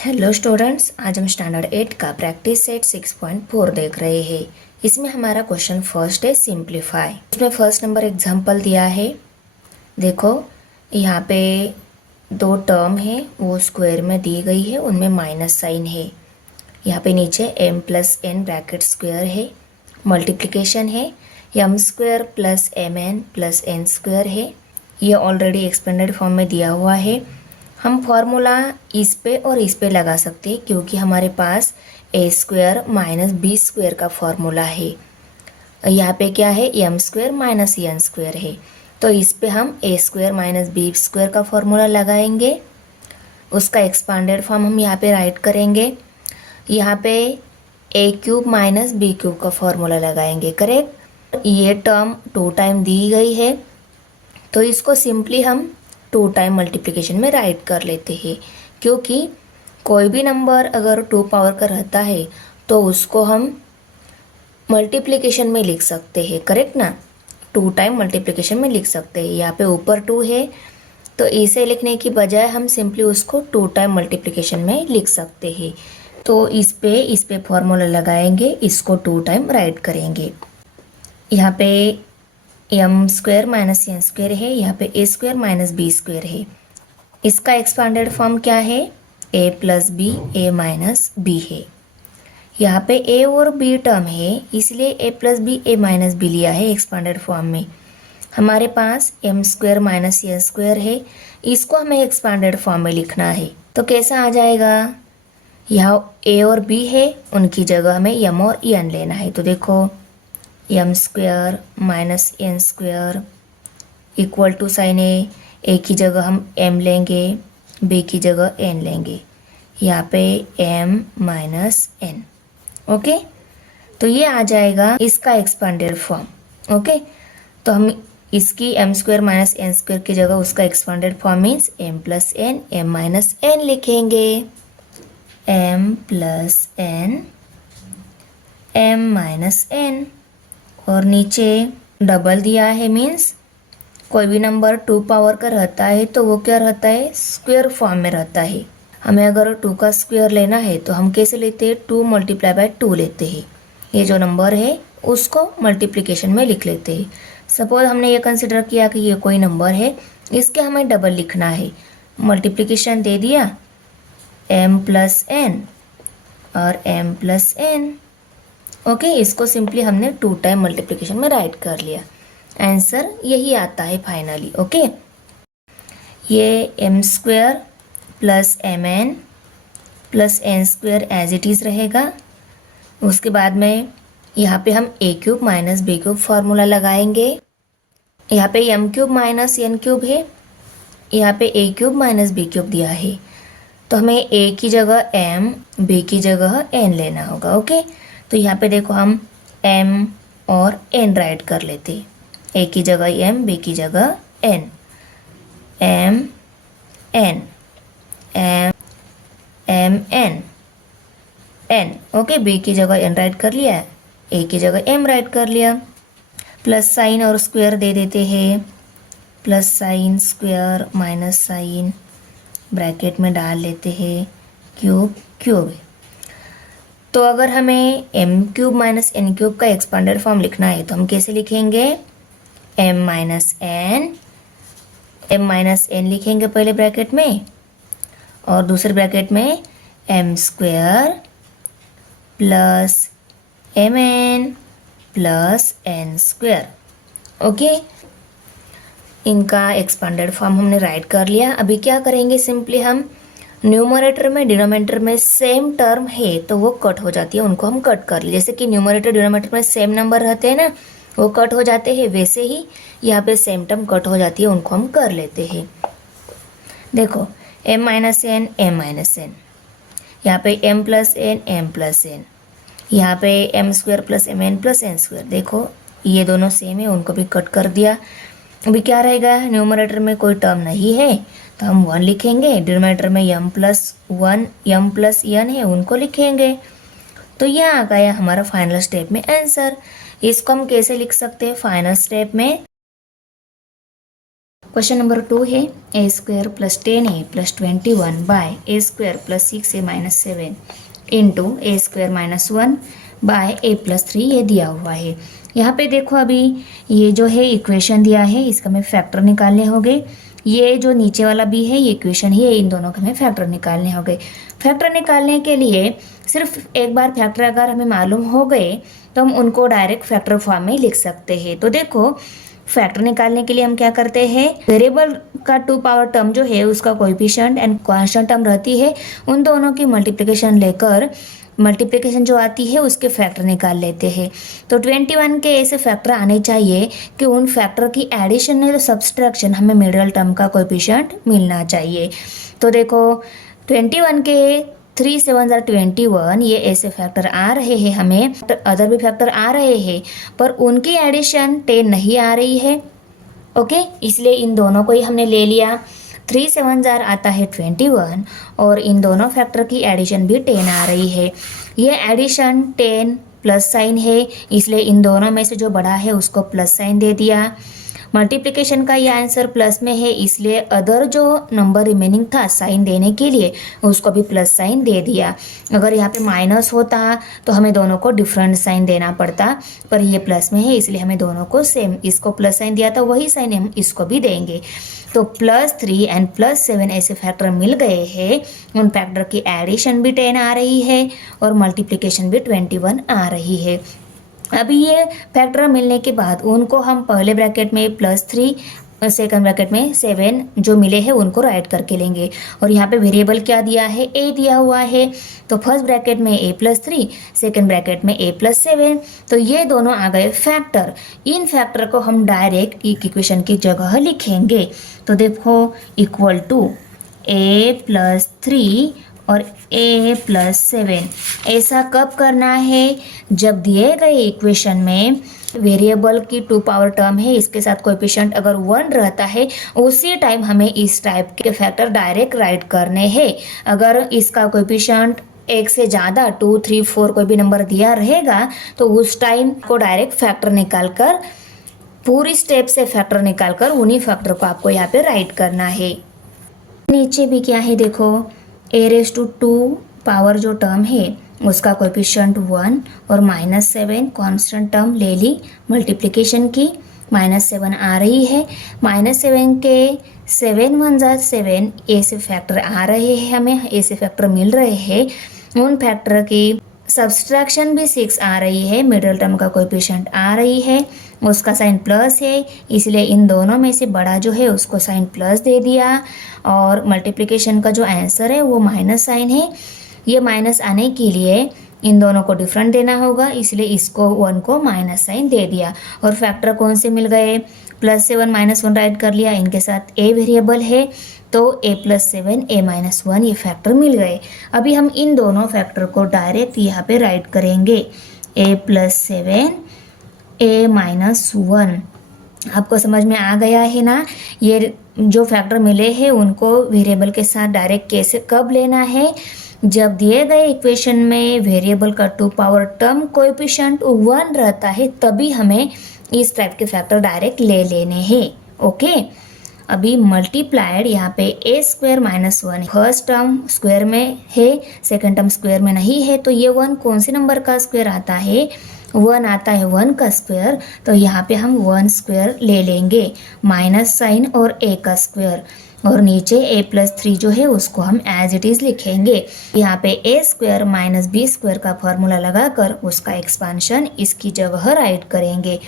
Hello students, आज हम standard 8 का प्रैक्टिस सेट 6.4 देख रहे हैं। इसमें हमारा क्वेश्चन फर्स्ट है सिंप्लीफाई। इसमें फर्स्ट नंबर एग्जांपल दिया है। देखो, यहाँ पे दो टर्म है वो स्क्वायर में दी गई है, उनमें माइनस साइन है। यहाँ पे नीचे m plus n bracket square है, मल्टीप्लिकेशन है m square plus M N plus N square है। ये ऑलरेडी एक्सपेंडेड फॉर्म में दिया हुआ है। हम फॉर्मूला इस पे और इस पे लगा सकते हैं क्योंकि हमारे पास a square minus B square का फॉर्मूला है। यहाँ पे क्या है, m square minus N square है, तो इस पे हम a square minus B square का फॉर्मूला लगाएंगे। उसका एक्सपांडेड फॉर्म हम यहाँ पे राइट करेंगे। यहाँ पे A cube minus B cube का फॉर्मूला लगाएंगे, करेक्ट। ये टर्म 2 टाइम दी गई है तो इसको सिंपली हम 2 टाइम मल्टीप्लिकेशन में राइट कर लेते हैं, क्योंकि कोई भी नंबर अगर 2 पावर का रहता है तो उसको हम मल्टीप्लिकेशन में लिख सकते हैं, करेक्ट ना। 2 टाइम मल्टीप्लिकेशन में लिख सकते हैं। यहाँ पे ऊपर 2 है तो इसे लिखने की बजाय हम सिंपली उसको 2 टाइम मल्टीप्लिकेशन में लिख सकते हैं। तो इस पे फॉर्मूला लगाएंगे, इसको 2 टाइम राइट करेंगे। यहाँ पे M square minus N square है, यहाँ पे A square minus B square है। इसका एक्सपांडेड फॉर्म क्या है, A plus B A minus B है। यहाँ पे ए और बी टर्म है इसलिए A plus B A minus B लिया है एक्सपांडेड फॉर्म में। हमारे पास M square minus N square है, इसको हमें एक्सपांडेड फॉर्म में लिखना है। तो कैसा आ जाएगा, यहाँ ए और बी है, उनकी जगह हमें एम और एन लेना है। तो देखो, M square minus N square equal to sine A की जगह हम एम लेंगे, बी की जगह एन लेंगे। यहाँ पे एम माइनस एन, ओके। तो ये आ जाएगा इसका एक्सपांडेड फॉर्म, ओके। तो हम इसकी M square minus N square की जगह उसका expanded form means M plus N M minus N लिखेंगे। M plus N M minus N, और नीचे डबल दिया है मीन्स कोई भी नंबर 2 पावर का रहता है तो वो क्या रहता है, स्क्वायर फॉर्म में रहता है। हमें अगर 2 का स्क्वायर लेना है तो हम कैसे लेते हैं, 2 मल्टीप्लाई बाय 2 लेते हैं। ये जो नंबर है उसको मल्टीप्लिकेशन में लिख लेते हैं। सपोज हमने ये कंसिडर किया कि ये कोई नंबर है, इसके हमें डबल लिखना है। मल्टीप्लिकेशन दे दिया एम प्लस एन और एम प्लस एन, ओके। इसको सिंपली हमने 2 टाइम मल्टीप्लिकेशन में राइट कर लिया। आंसर यही आता है फाइनली, ओके। ये M square plus M N plus N square as it is रहेगा। उसके बाद में यहाँ पे हम A cube minus B cube formula लगाएंगे। यहाँ पे M cube minus N cube है, यहाँ पे A cube minus B cube दिया है, तो हमें ए की जगह एम बी की जगह एन लेना होगा, ओके। तो यहाँ पे देखो, हम m और n राइट कर लेते। a की जगह m, b की जगह n, m n m m n n, okay. b की जगह n राइट कर लिया, a की जगह m राइट कर लिया। प्लस साइन और स्क्वायर दे देते हैं, plus sign square minus sign bracket में डाल लेते हैं, क्यूब क्यूब। तो अगर हमें m cube minus N cube का एक्सपांडेड फॉर्म लिखना है तो हम कैसे लिखेंगे, एम माइनस एन लिखेंगे पहले ब्रैकेट में, और दूसरे ब्रैकेट में m square plus M N plus N square, okay. इनका एक्सपांडेड फॉर्म हमने राइट कर लिया। अभी क्या करेंगे, सिंपली हम न्यूमरेटर में डिनोमिनेटर में सेम टर्म है तो वो कट हो जाती है, उनको हम कट कर ले। जैसे कि न्यूमरेटर डिनोमिनेटर में सेम नंबर रहते हैं ना, वो कट हो जाते हैं, वैसे ही यहाँ पे सेम टर्म कट हो जाती है, उनको हम कर लेते हैं। देखो, m minus n M minus n, यहाँ पे m plus N m plus n, यहाँ पे M square plus M N plus N square. देखो ये दोनों सेम है, उनको भी कट कर दिया। अभी क्या रहेगा, न्यूमरेटर में कोई टर्म नहीं है तो हम 1 लिखेंगे, डिनोमिनेटर में m plus 1 m plus n है, उनको लिखेंगे। तो यह आ गया हमारा फाइनल स्टेप में आंसर। इसको हम कैसे लिख सकते हैं, फाइनल स्टेप में क्वेश्चन नंबर 2 है A square plus 10a plus 21 by A square plus 6a minus 7 into A square minus 1 by A plus 3 ये दिया हुआ है। यहाँ पे देखो अभी ये जो है इक्वेशन दिया है, इसका हमें फैक्टर निकालने होंगे। ये जो नीचे वाला भी है ये इक्वेशन ही है, इन दोनों के हमें फैक्टर निकालने होंगे। फैक्टर निकालने के लिए सिर्फ एक बार फैक्टर अगर हमें मालूम हो गए तो हम उनको डायरेक्ट फैक्टर फॉर्म में लिख सकते हैं। तो देखो फैक्टर निकालने के लिए हम क्या करते हैं, वेरिएबल का 2 पावर टर्म जो है उसका कोएफिशिएंट एंड कांस्टेंट टर्म रहती है, उन दोनों की मल्टीप्लिकेशन लेकर मल्टीप्लिकेशन जो आती है उसके फैक्टर निकाल लेते हैं। तो 21 के ऐसे फैक्टर आने चाहिए कि उन फैक्टर की एडिशन नहीं तो सब्सट्रैक्शन हमें मिडिल टर्म का कोएफिशिएंट मिलना चाहिए। तो देखो 21 के 3 7 21 ये ऐसे फैक्टर आ रहे हैं, हमें अदर भी फैक्टर आ रहे हैं पर उनकी एडिशन 10 नहीं आ रही है। ओके, इसलिए इन दोनों को ही हमने ले लिया। 3 7 आता है 21 और इन दोनों फैक्टर की एडिशन भी 10 आ रही है। ये एडिशन 10 प्लस साइन है, इसलिए इन दोनों में से जो बड़ा है उसको प्लस साइन दे दिया। मल्टीप्लिकेशन का ये आंसर प्लस में है, इसलिए अदर जो नंबर रिमेनिंग था साइन देने के लिए उसको भी प्लस साइन दे दिया। अगर यहाँ पे माइनस होता तो हमें दोनों को डिफरेंट साइन देना पड़ता, पर ये प्लस में है इसलिए हमें दोनों को सेम, इसको प्लस साइन दिया था वही साइन हम इसको भी देंगे। तो +3 एंड +7 ऐसे फैक्टर मिल गए हैं, उन फैक्टर की एडिशन भी 10 आ रही है और मल्टीप्लिकेशन भी 21 आ रही है। अभी ये फैक्टर मिलने के बाद उनको हम पहले ब्रैकेट में +3 सेकंड ब्रैकेट में 7 जो मिले हैं उनको राइट करके लेंगे। और यहाँ पे वेरिएबल क्या दिया है, a दिया हुआ है, तो फर्स्ट ब्रैकेट में a+3 सेकंड ब्रैकेट में a+7, तो ये दोनों आ गए फैक्टर। इन फैक्टर को हम डायरेक्ट इक्वेशन की जगह लिखेंगे। तो देखो इक्वल टू a+3 और a+7। ऐसा कब करना है, जब दिए गए इक्वेशन में वेरिएबल की 2 पावर टर्म है, इसके साथ कोएफिशिएंट अगर 1 रहता है उसी टाइम हमें इस टाइप के फैक्टर डायरेक्ट राइट करने हैं। अगर इसका कोएफिशिएंट 1 से ज़्यादा 2 3 4 कोई भी नंबर दिया रहेगा तो उस टाइम को डायरेक्ट फैक्टर निकाल कर, पूरी स्टेप से फैक्टर निकाल कर उन्हीं फैक्टर को आपको यहाँ पे राइट करना है। नीचे भी क्या है देखो, a⁻² पावर जो टर्म है उसका कोएफिशिएंट 1 और -7 कांस्टेंट टर्म ले ली, मल्टीप्लिकेशन की -7 आ रही है। -7 के 7 1 7 ऐसे फैक्टर आ रहे हैं, हमें ऐसे फैक्टर मिल रहे हैं। उन फैक्टर की सब्सट्रैक्शन भी 6 आ रही है, मिडिल टर्म का कोएफिशिएंट आ रही है, उसका साइन प्लस है, इसलिए इन दोनों में से बड़ा जो है उसको साइन प्लस दे दिया। और मल्टीप्लिकेशन का जो आंसर है वो माइनस साइन है, ये माइनस आने के लिए इन दोनों को डिफरेंट देना होगा, इसलिए इसको 1 को माइनस साइन दे दिया। और फैक्टर कौन से मिल गए, +7 -1 राइट कर लिया, इनके साथ a वेरिएबल है तो a+7 a-1 ये फैक्टर मिल गए। अभी हम इन दोनों फैक्टर को डायरेक्ट यहाँ पे राइट करेंगे, a+7 a-1। आपको समझ में आ गया है ना, ये जो फैक्टर मिले हैं उनको वेरिएबल के साथ डायरेक्ट कैसे कब लेना है, जब दिए गए इक्वेशन में वेरिएबल का 2 पावर टर्म कोएफिशिएंट 1 रहता है तभी हमें इस टाइप के फैक्टर डायरेक्ट ले लेने हैं। ओके, अभी मल्टीप्लाइड यहाँ पे a² - 1 फर्स्ट टर्म स्क्वायर में है, सेकंड टर्म स्क्वायर में नहीं है, तो ये 1 कौन से नंबर का स्क्वायर आता है, 1 आता है 1 का स्क्वायर, तो यहाँ पे हम 1 स्क्वायर ले लेंगे, माइनस साइन और a का स्क्वायर, और नीचे a+3 जो है उसको हम एज इट इज़ लिखेंगे। यहाँ पे a² - b² का फॉर्मूला लगाकर उसका एक्सपांशन इसकी जगह राइट करेंगे।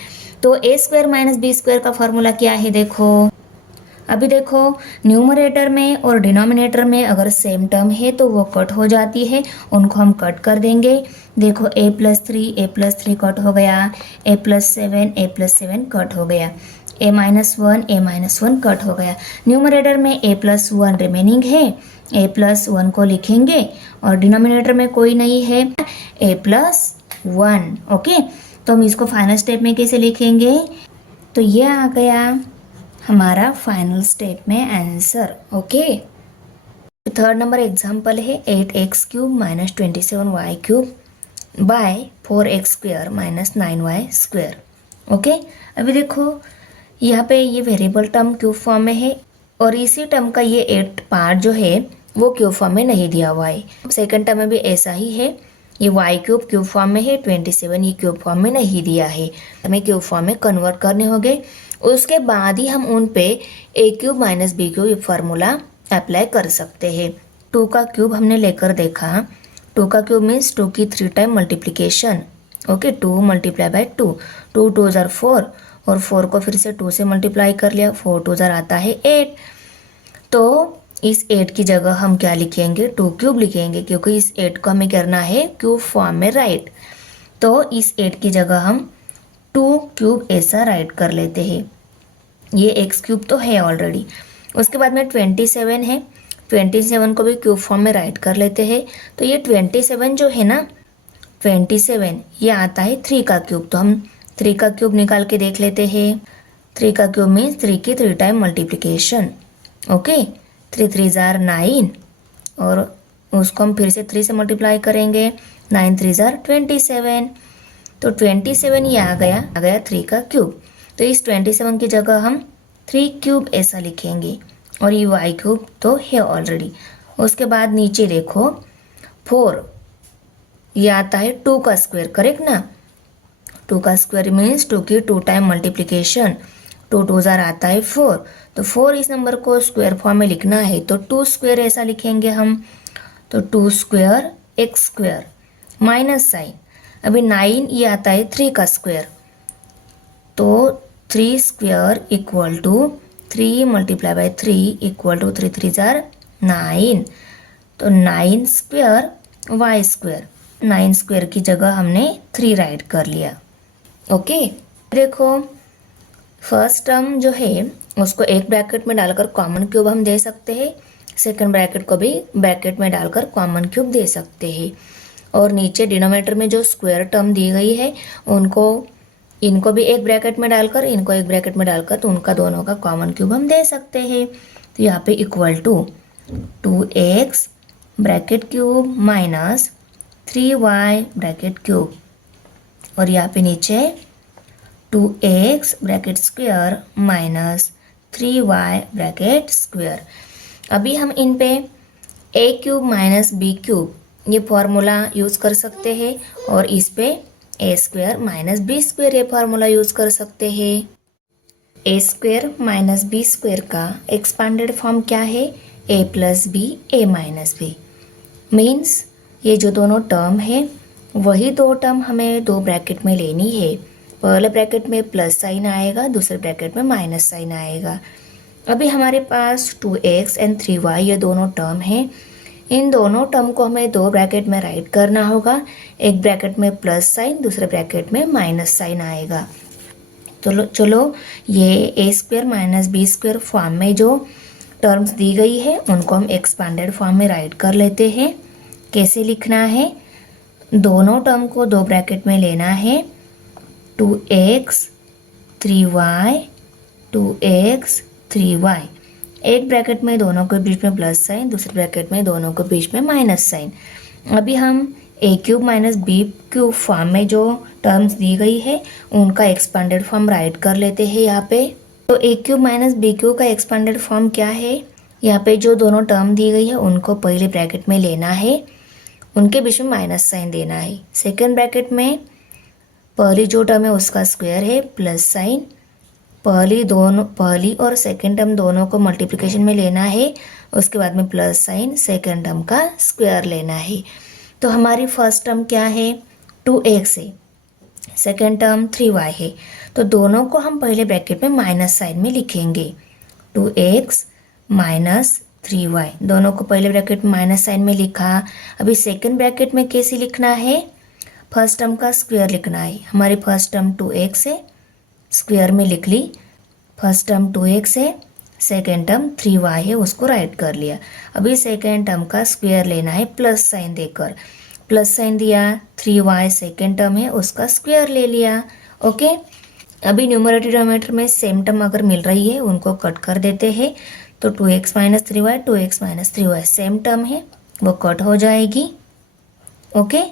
तो a² - b² का फॉर्मूला क्या है देखो, अभी देखो न्यूमरेटर में और डिनोमिनेटर में अगर सेम टर्म है तो वो कट हो जाती है, उनको हम कट कर देंगे। देखो a+3 कट हो गया, a+7 कट हो गया, a-1 कट हो गया। न्यूमरेटर में a+1 रिमेनिंग है, a+1 को लिखेंगे और डिनोमिनेटर में कोई नहीं है, a+1। ओके, तो हम इसको फाइनल स्टेप में कैसे लिखेंगे, तो ये आ गया हमारा फाइनल स्टेप में answer. Okay, third number example है 8x³ - 27y³ bye 4x² - 9y²। Okay, अभी देखो यहाँ पे ये वेरिएबल टर्म क्यूब फॉर्म में है और इसी टर्म का ये 8 पार्ट जो है वो क्यूब फॉर्म में नहीं दिया हुआ है। सेकंड टर्म में भी ऐसा ही है, ये वाई क्यूब फॉर्म में है, 27 ये क्यूब फॉर्म में नहीं दिया है। हमें क्यूब फॉर्म में कन्वर्ट करने होंगे, उसके बाद ही हम उन पे A cube minus B cube ये फार्मूला अप्लाई कर सकते हैं। 2 का क्यूब हमने लेकर देखा, 2 का क्यूब मीन्स 2 की 3 time multiplication. Okay, 2 multiply by 2, 2 2 jar 4 और 4 को फिर से 2 से मल्टीप्लाई कर लिया, 4 2 जार आता है 8। तो इस 8 की जगह हम क्या लिखेंगे, 2 क्यूब लिखेंगे, क्योंकि इस 8 को हमें करना है क्यूब फॉर्म में राइट। तो इस 8 की जगह हम 2 क्यूब ऐसा राइट कर लेते हैं। ये एक्स क्यूब तो है ऑलरेडी। उसके बाद में 27 है, 27 को भी क्यूब फॉर्म में राइट कर लेते हैं। तो ये 27 जो है ना, 27 ये आता है 3 का क्यूब। तो हम 3 का क्यूब निकाल के देख लेते हैं। 3 का क्यूब मीन्स 3 की 3 टाइम मल्टीप्लिकेशन। ओके, 3 3 जार 9 और उसको हम फिर से 3 से मल्टीप्लाई करेंगे, 9 3 जार 27। तो 27 ये आ गया 3 का क्यूब। तो इस 27 की जगह हम 3 क्यूब ऐसा लिखेंगे और ये वाई क्यूब तो है ऑलरेडी। उसके बाद नीचे देखो 4 ये आता है 2 का स्क्वायर, करेक्ट ना। 2 का स्क्वायर मीन्स 2 की 2 टाइम मल्टीप्लिकेशन, 2 2 जार आता है 4। तो 4 इस नंबर को स्क्वायर फॉर्म में लिखना है तो 2 स्क्वायर ऐसा लिखेंगे हम। तो 2 square x square minus sign, अभी 9 ये आता है 3 का स्क्वायर। तो 3 square equal to 3 multiply by 3 equal to 3 3 जार 9। तो 9 स्क्वायर वाई स्क्वायर, 9 स्क्वायर की जगह हमने 3 राइट कर लिया। ओके, देखो फर्स्ट टर्म जो है उसको एक ब्रैकेट में डालकर कॉमन क्यूब हम दे सकते हैं, सेकंड ब्रैकेट को भी ब्रैकेट में डालकर कॉमन क्यूब दे सकते हैं। और नीचे डिनोमिनेटर में जो स्क्वायर टर्म दी गई है इनको भी एक ब्रैकेट में डालकर, इनको एक ब्रैकेट में डालकर, तो उनका दोनों का कॉमन क्यूब हम दे सकते हैं। तो यहाँ पे equal to 2x bracket cube minus 3y bracket cube और यहाँ पे नीचे 2x bracket square minus 3y bracket square. अभी हम इन पे a cube minus b cube ये फार्मूला यूज़ कर सकते हैं और इस पे a square minus b square ये फार्मूला यूज़ कर सकते हैं। a square minus b square का एक्सपांडेड फॉर्म क्या है, a plus b a minus b। Means ये जो दोनों टर्म है वही दो टर्म हमें दो ब्रैकेट में लेनी है। पहले ब्रैकेट में प्लस साइन आएगा, दूसरे ब्रैकेट में माइनस साइन आएगा। अभी हमारे पास 2x एंड 3y ये दोनों टर्म हैं। इन दोनों टर्म को हमें दो ब्रैकेट में राइट करना होगा। एक ब्रैकेट में प्लस साइन, दूसरे ब्रैकेट में माइनस साइन आएगा। तो चलो ये a square minus b square form में जो टर्म्स दी गई है उनको हम एक्सपांडेड फॉर्म में राइट कर लेते हैं। कैसे लिखना है, दोनों टर्म को दो ब्रैकेट में लेना है, 2x 3y 2x 3y। एक ब्रैकेट में दोनों के बीच में प्लस साइन, दूसरे ब्रैकेट में दोनों के बीच में माइनस साइन। अभी हम a cube minus b cube form में जो टर्म्स दी गई है उनका एक्सपांडेड फॉर्म राइट कर लेते हैं यहाँ पे। तो a cube minus b cube का एक्सपांडेड फॉर्म क्या है, यहाँ पे जो दोनों टर्म दी गई है उनको पहले ब्रैकेट में लेना है, उनके बीच में माइनस साइन देना है। सेकेंड ब्रैकेट में पहली जो टर्म है उसका स्क्वायर है प्लस साइन, पहली और सेकेंड टर्म दोनों को मल्टीप्लिकेशन में लेना है, उसके बाद में प्लस साइन सेकेंड टर्म का स्क्वायर लेना है। तो हमारी फर्स्ट टर्म क्या है, 2x है, सेकेंड टर्म 3y है। तो दोनों को हम पहले ब्रैकेट में माइनस साइन में लिखेंगे, 2x माइनस 3y। दोनों को पहले ब्रैकेट में माइनस साइन में लिखा। अभी सेकेंड ब्रैकेट में कैसे लिखना है, फर्स्ट टर्म का स्क्वायर लिखना है। हमारी फर्स्ट टर्म 2x है, स्क्वायर में लिख ली। फर्स्ट टर्म 2x है, सेकेंड टर्म 3y है, उसको राइट कर लिया। अभी सेकेंड टर्म का स्क्वायर लेना है प्लस साइन देकर, प्लस साइन दिया, 3y सेकेंड टर्म है उसका स्क्वायर ले लिया। ओके, अभी न्यूमरेटर डिनोमिनेटर में सेम टर्म अगर मिल रही है उनको कट कर देते हैं। तो 2x minus 3y 2x minus 3y same term है वो कट हो जाएगी। ओके,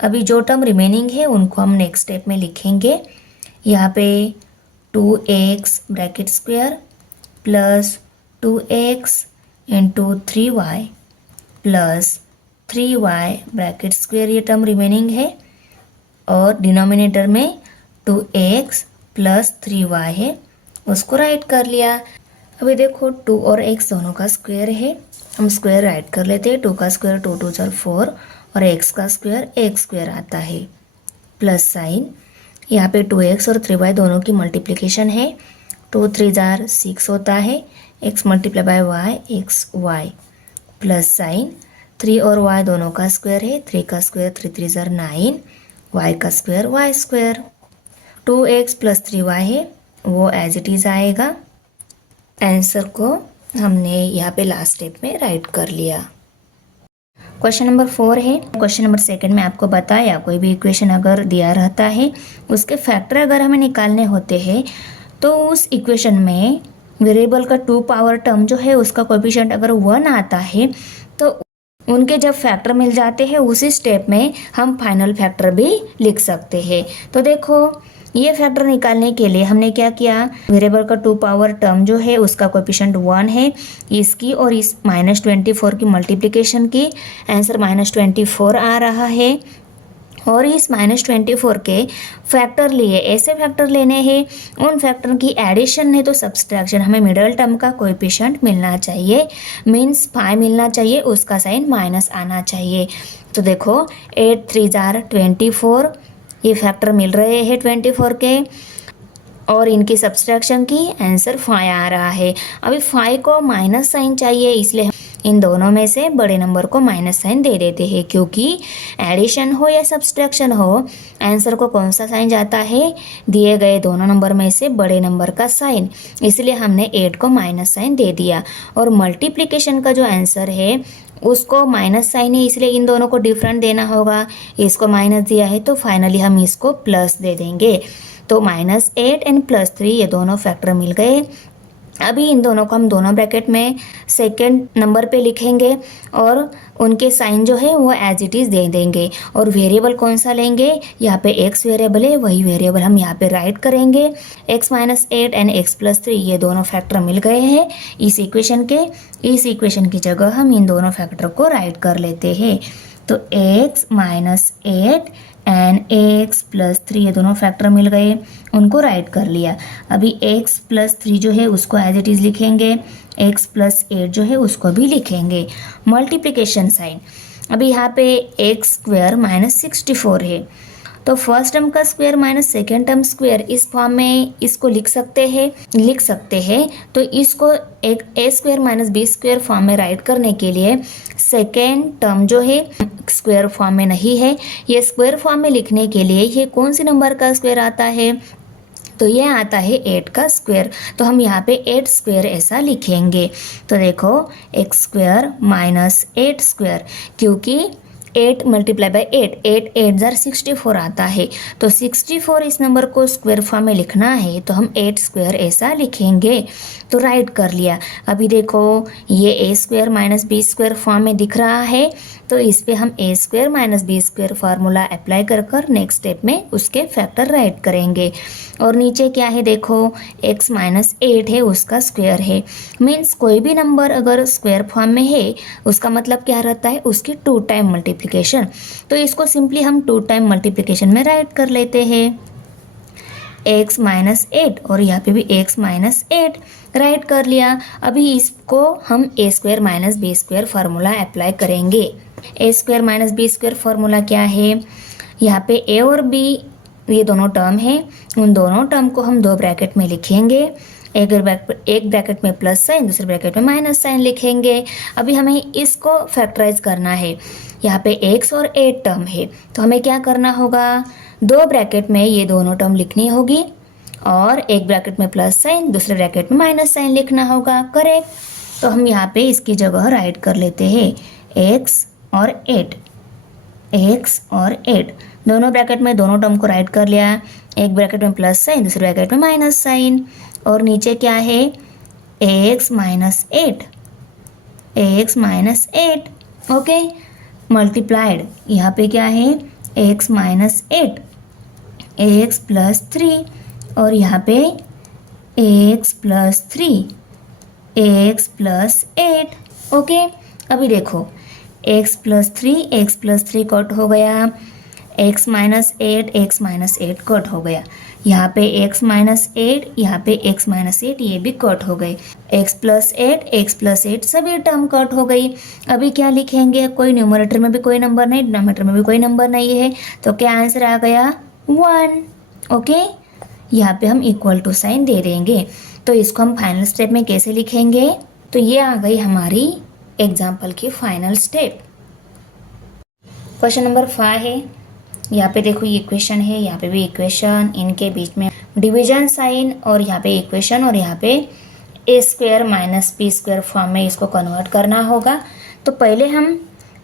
अभी जो टर्म रिमेनिंग है उनको हम नेक्स्ट स्टेप में लिखेंगे। यहाँ पे 2x bracket square plus 2x into 3y plus 3y bracket square, ये टर्म रिमेनिंग है, और डिनोमिनेटर में 2x प्लस 3y है, उसको राइट कर लिया। अभी देखो 2 और x दोनों का स्क्वायर है, हम स्क्वायर राइट कर लेते हैं। 2 का स्क्वायर 2 2 4 4 और x का स्क्वायर x स्क्वायर आता है, प्लस साइन यहाँ पे 2x और 3y दोनों की मल्टीप्लिकेशन है, 2 3 जार 6 होता है, x multiply by y x y, plus sign 3 और y दोनों का स्क्वायर है, 3 का स्क्वायर 3 3 जार 9, y का square y square, 2x plus 3y है वो एज इट इज़ आएगा। आंसर को हमने यहाँ पे लास्ट स्टेप में राइट कर लिया। क्वेश्चन नंबर 4 है। क्वेश्चन नंबर 2 में आपको बताया कोई भी इक्वेशन अगर दिया रहता है, उसके फैक्टर अगर हमें निकालने होते हैं तो उस इक्वेशन में वेरिएबल का 2 पावर टर्म जो है उसका कोएफिशिएंट अगर 1 आता है तो उनके जब फैक्टर मिल जाते हैं उसी स्टेप में हम फाइनल फैक्टर भी लिख सकते हैं। तो देखो ये फैक्टर निकालने के लिए हमने क्या किया, वेरिएबल का 2 पावर टर्म जो है उसका कोएफिशिएंट 1 है, इसकी और इस -24 की मल्टीप्लिकेशन की, आंसर -24 आ रहा है, और इस -24 के फैक्टर लिए, ऐसे फैक्टर लेने हैं उन फैक्टर की एडिशन है तो सब्सट्रैक्शन, हमें मिडल टर्म का कोएफिशिएंट मिलना चाहिए, मीन्स 5 मिलना चाहिए, उसका साइन माइनस आना चाहिए। तो देखो 8 3 जार 24, ये फैक्टर मिल रहे हैं 24 के, और इनकी सब्सट्रैक्शन की आंसर 5 आ रहा है। अभी 5 को माइनस साइन चाहिए, इसलिए इन दोनों में से बड़े नंबर को माइनस साइन दे देते हैं, क्योंकि एडिशन हो या सब्सट्रैक्शन हो आंसर को कौन सा साइन जाता है, दिए गए दोनों नंबर में से बड़े नंबर का साइन, इसलिए हमने 8 को माइनस साइन दे दिया। और मल्टीप्लिकेशन का जो आंसर है उसको माइनस साइन है, इसलिए इन दोनों को डिफरेंट देना होगा, इसको माइनस दिया है तो फाइनली हम इसको प्लस दे देंगे। तो -8 एंड +3 ये दोनों फैक्टर मिल गए। अभी इन दोनों को हम दोनों ब्रैकेट में सेकेंड नंबर पे लिखेंगे और उनके साइन जो है वो एज इट इज़ दे देंगे। और वेरिएबल कौन सा लेंगे, यहाँ पे x वेरिएबल है, वही वेरिएबल हम यहाँ पे राइट करेंगे। x -8 एंड x +3 ये दोनों फैक्टर मिल गए हैं इस इक्वेशन के। इस इक्वेशन की जगह हम इन दोनों फैक्टर को राइट कर लेते हैं। तो x -8 एंड x +3 ये दोनों फैक्टर मिल गए, उनको राइट कर लिया। अभी x +3 जो है उसको एज इट इज़ लिखेंगे, x +8 जो है उसको भी लिखेंगे। मल्टीप्लिकेशन साइन, अभी यहाँ पे x² -64 है, तो फर्स्ट टर्म का square minus second term square, इस फॉर्म में इसको लिख सकते हैं। तो इसको एक a² - b² फॉर्म में राइट करने के लिए सेकेंड टर्म जो है स्क्वायर फॉर्म में नहीं है, ये स्क्वायर फॉर्म में लिखने के लिए ये कौन सी नंबर का स्क्वायर आता है, तो ये आता है 8 का स्क्वायर। तो हम यहाँ पे 8² ऐसा लिखेंगे। तो देखो x² - 8², क्योंकि 8 × 8 8 8 जार 64 आता है, तो 64 इस नंबर को स्क्वायर फॉर्म में लिखना है तो हम 8² ऐसा लिखेंगे। तो राइट कर लिया। अभी देखो ये a² - b² फॉर्म में दिख रहा है, तो इस पे हम a² - b² फार्मूला अप्लाई कर नेक्स्ट स्टेप में उसके फैक्टर राइट करेंगे। और नीचे क्या है देखो, x -8 है उसका स्क्वायर है, मीन्स कोई भी नंबर अगर स्क्वायर फॉर्म में है उसका मतलब क्या रहता है, उसकी 2 टाइम मल्टीप्लिकेशन। तो इसको सिंपली हम 2 टाइम मल्टीप्लिकेशन में राइट कर लेते हैं, x -8 और यहाँ पे भी x -8 राइट कर लिया। अभी इसको हम a² - b² फार्मूला अप्लाई करेंगे। a² - b² फार्मूला क्या है, यहाँ पे a और b ये दोनों टर्म है, उन दोनों टर्म को हम 2 ब्रैकेट में लिखेंगे। एक ब्रैकेट में प्लस साइन, दूसरे ब्रैकेट में माइनस साइन लिखेंगे। अभी हमें इसको फैक्टराइज करना है। यहाँ पे x और 8 टर्म है, तो हमें क्या करना होगा, 2 ब्रैकेट में ये दोनों टर्म लिखनी होगी और एक ब्रैकेट में प्लस साइन, दूसरे ब्रैकेट में माइनस साइन लिखना होगा। करेक्ट। तो हम यहाँ पे इसकी जगह राइट कर लेते हैं x और 8 दोनों ब्रैकेट में दोनों टर्म को राइट कर लिया। एक ब्रैकेट में प्लस साइन, दूसरे ब्रैकेट में माइनस साइन, और नीचे क्या है ax -8 ओके मल्टीप्लाइड, यहाँ पे क्या है x -8 ax +3 और यहाँ पे x plus 3 x plus 8। Okay, अभी देखो एक्स प्लस 3 कट हो गया, एक्स माइनस 8 कट हो गया, यहाँ पे एक्स माइनस 8, यहाँ पे एक्स माइनस 8 ये भी कट हो गए, एक्स प्लस 8 सभी टर्म कट हो गई। अभी क्या लिखेंगे, कोई न्यूमरेटर में भी कोई नंबर नहीं, डिनोमिनेटर में भी कोई नंबर नहीं है, तो क्या आंसर आ गया 1। ओके, यहाँ पे हम इक्वल टू साइन दे देंगे। तो इसको हम फाइनल स्टेप में कैसे लिखेंगे, तो ये आ गई हमारी एग्जाम्पल की फाइनल स्टेप। क्वेश्चन नंबर 5 है, यहाँ पे देखो ये इक्वेशन है, यहाँ पे भी इक्वेशन, इनके बीच में डिवीजन साइन और यहाँ पे इक्वेशन और यहाँ पे A square minus B square form में इसको कन्वर्ट करना होगा। तो पहले हम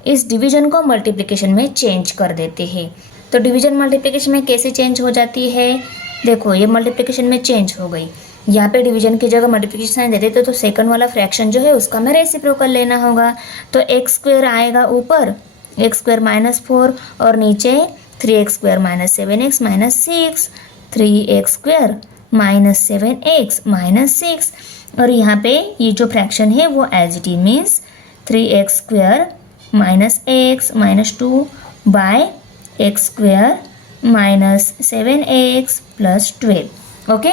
इस डिवीजन को मल्टीप्लिकेशन में चेंज कर देते हैं। तो डिवीजन मल्टीप्लिकेशन में कैसे चेंज हो जाती है, देखो ये मल्टीप्लिकेशन में चेंज हो गई, यहाँ पे डिवीजन की जगह मल्टीप्लिकेशन साइन दे देते तो सेकंड वाला फ्रैक्शन जो है उसका हमें रेसिप्रोकल लेना होगा। तो एक्स स्क्वायर आएगा ऊपर, एक्स स्क्वायर माइनस 4 और नीचे 3x square minus 7x minus 6, 3x square minus 7x minus 6, और यहाँ पे ये जो फ्रैक्शन है वो as it is means 3x square minus x minus 2 by x square minus 7x plus 12। Okay,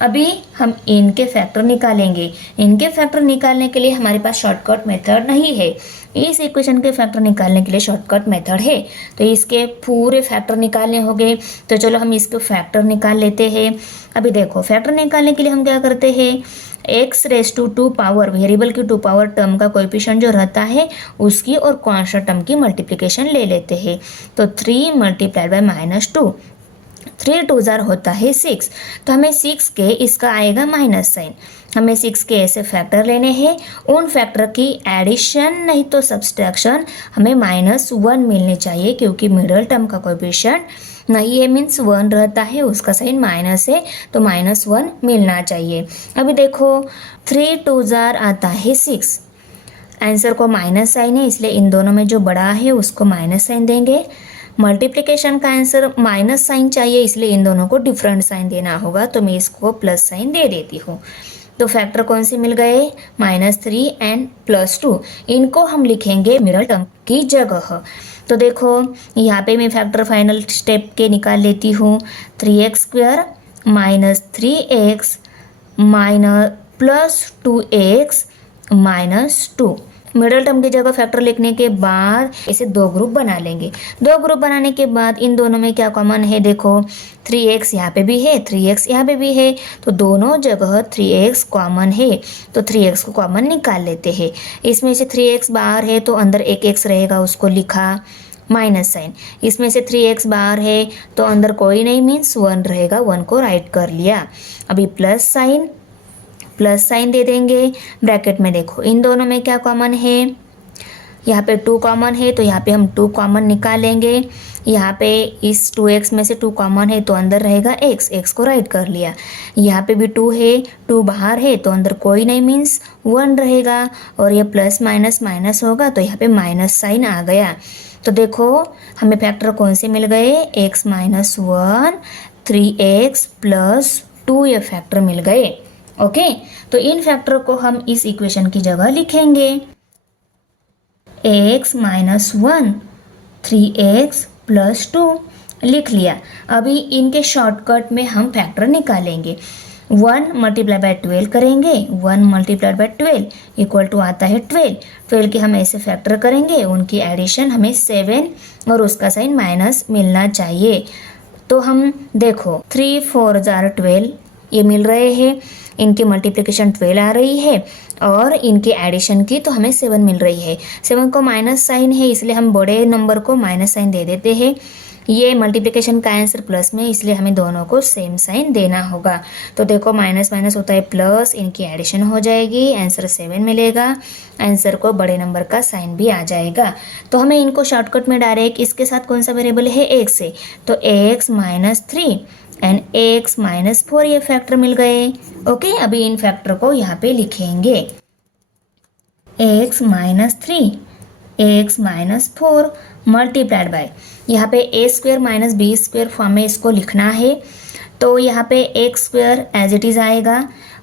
अभी हम इनके फैक्टर निकालेंगे। इनके फैक्टर निकालने के लिए हमारे पास शॉर्टकट मेथड नहीं है, इस इक्वेशन के फैक्टर निकालने के लिए शॉर्टकट मेथड है। तो इसके पूरे फैक्टर निकालने होंगे, तो चलो हम इसके फैक्टर निकाल लेते हैं। अभी देखो फैक्टर निकालने के लिए हम क्या करते हैं, x raise to 2 power, variable की 2 पावर टर्म का कोएफिशिएंट जो रहता है उसकी और कांस्टेंट टर्म की मल्टीप्लिकेशन ले लेते हैं। तो 3 मल्टीप्लाइड बाय माइनस 2, 3 2 जार होता है 6, तो हमें 6 के इसका आएगा माइनस साइन, हमें 6 के ऐसे फैक्टर लेने हैं, उन फैक्टर की एडिशन नहीं तो सब्सट्रैक्शन हमें -1 मिलने चाहिए, क्योंकि मिडल टर्म का कोएफिशिएंट नहीं है मीन्स 1 रहता है, उसका साइन माइनस है तो -1 मिलना चाहिए। अभी देखो 3 2 जार आता है 6, आंसर को माइनस साइन है इसलिए इन दोनों में जो बड़ा है उसको माइनस साइन देंगे। मल्टीप्लिकेशन का आंसर माइनस साइन चाहिए इसलिए इन दोनों को डिफरेंट साइन देना होगा, तो मैं इसको प्लस साइन दे देती हूँ। तो फैक्टर कौन से मिल गए, -3 एंड +2, इनको हम लिखेंगे मिडल टर्म की जगह। तो देखो यहाँ पे मैं फैक्टर फाइनल स्टेप के निकाल लेती हूँ, 3x square minus 3x minus plus 2x minus 2। Middle term की जगह फैक्टर लिखने के बाद इसे 2 ग्रुप बना लेंगे। 2 ग्रुप बनाने के बाद इन दोनों में क्या कॉमन है, देखो 3x यहाँ पे भी है, 3x यहाँ पे भी है, तो दोनों जगह 3x कॉमन है, तो 3x को कॉमन निकाल लेते हैं। इसमें से 3x बाहर है तो अंदर एक x रहेगा, उसको लिखा माइनस साइन। इसमें से 3x बाहर है तो अंदर कोई नहीं मीन्स 1 रहेगा, 1 को राइट कर लिया। अभी प्लस साइन दे देंगे। ब्रैकेट में देखो इन दोनों में क्या कॉमन है, यहाँ पे 2 कॉमन है तो यहाँ पे हम 2 कॉमन निकालेंगे। यहाँ पे इस 2x में से 2 कॉमन है तो अंदर रहेगा x को राइट कर लिया। यहाँ पे भी 2 है, 2 बाहर है तो अंदर कोई नहीं मीन्स 1 रहेगा, और ये प्लस माइनस माइनस होगा तो यहाँ पे माइनस साइन आ गया। तो देखो हमें फैक्टर कौन से मिल गए, x माइनस 1, 3x प्लस 2 ये फैक्टर मिल गए। ओके, तो इन फैक्टर को हम इस इक्वेशन की जगह लिखेंगे, x माइनस 1, 3x प्लस 2 लिख लिया। अभी इनके शॉर्टकट में हम फैक्टर निकालेंगे, 1 मल्टीप्लाई बाय 12 करेंगे, 1 मल्टीप्लाई बाय 12 इक्वल टू आता है 12 के हम ऐसे फैक्टर करेंगे, उनकी एडिशन हमें 7 और उसका साइन माइनस मिलना चाहिए। तो हम देखो 3 4 जार 12 ये मिल रहे हैं, इनकी मल्टीप्लिकेशन 12 आ रही है और इनके एडिशन की तो हमें 7 मिल रही है। 7 को माइनस साइन है इसलिए हम बड़े नंबर को माइनस साइन दे देते हैं। ये मल्टीप्लिकेशन का आंसर प्लस में इसलिए हमें दोनों को सेम साइन देना होगा। तो देखो माइनस माइनस होता है प्लस, इनकी एडिशन हो जाएगी, आंसर 7 मिलेगा, आंसर को बड़े नंबर का साइन भी आ जाएगा। तो हमें इनको शॉर्टकट में डायरेक्ट इसके साथ कौन सा वेरिएबल है, x है, तो x minus 3 and x minus 4 ये फैक्टर मिल गए। ओके, अभी इन फैक्टर को यहाँ पे लिखेंगे, x minus 3, x minus 4 multiplied by, यहाँ पे a square minus B square form में इसको लिखना है। तो यहाँ पे x square as it is आएगा।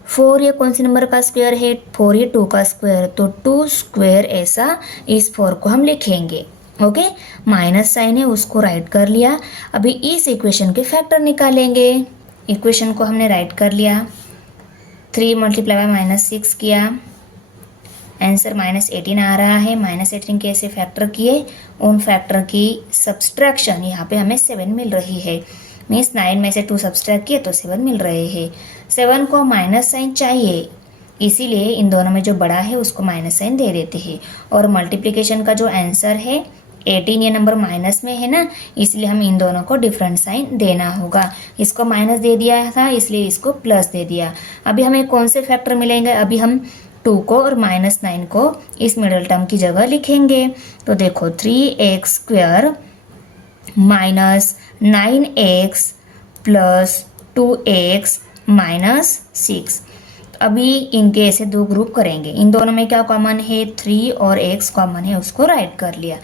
4 ये कौन सी नंबर का स्क्वायर है? 4 ये 2 का स्क्वायर, तो 2 स्क्वायर ऐसा इस 4 को हम लिखेंगे। ओके, माइनस साइन है उसको राइट कर लिया। अभी इस इक्वेशन के फैक्टर निकालेंगे। इक्वेशन को हमने राइट कर लिया, 3 मल्टीप्लाई बाय -6 किया, आंसर -18 आ रहा है। -18 के ऐसे फैक्टर किए, उन फैक्टर की सब्सट्रैक्शन यहाँ पे हमें 7 मिल रही है। मीन्स 9 में से 2 सब्सट्रैक्ट किए तो 7 मिल रहे हैं। 7 को माइनस साइन चाहिए, इसीलिए इन दोनों में जो बड़ा है उसको माइनस साइन दे देते हैं। और मल्टीप्लिकेशन का जो आंसर है 18, ये नंबर माइनस में है ना, इसलिए हम इन दोनों को डिफरेंट साइन देना होगा। इसको माइनस दे दिया था इसलिए इसको प्लस दे दिया। अभी हमें कौन से फैक्टर मिलेंगे? अभी हम 2 को और -9 को इस मिडल टर्म की जगह लिखेंगे। तो देखो 3x square minus 9x plus 2x minus 6। अभी इनके ऐसे दो ग्रुप करेंगे। इन दोनों में क्या कॉमन है? 3 और x कॉमन है, उसको राइट कर लिया।